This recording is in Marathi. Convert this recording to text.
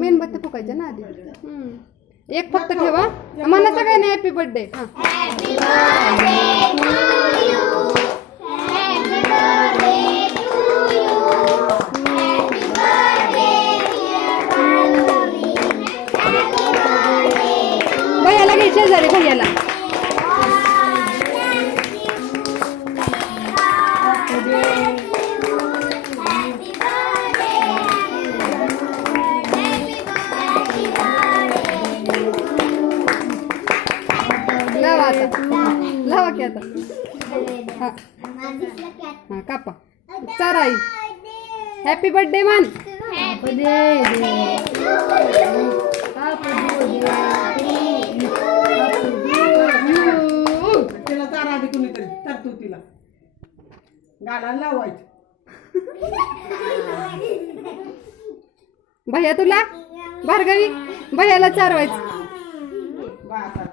मेणबत्ती फुकायच्या ना आधी. एक फक्त ठेवा. म्हणा सगळ्यांनी हॅपी बर्थडे. भैयाला घे शेजारी भैयाला. लावा की आता. हा कापा. चार आई हॅपी बर्थडे मान. तिला चार आधी कुणीतरी तर तू तिला गाला लावायचं. भैया तुला भार्गवी भैयाला चारवायचं.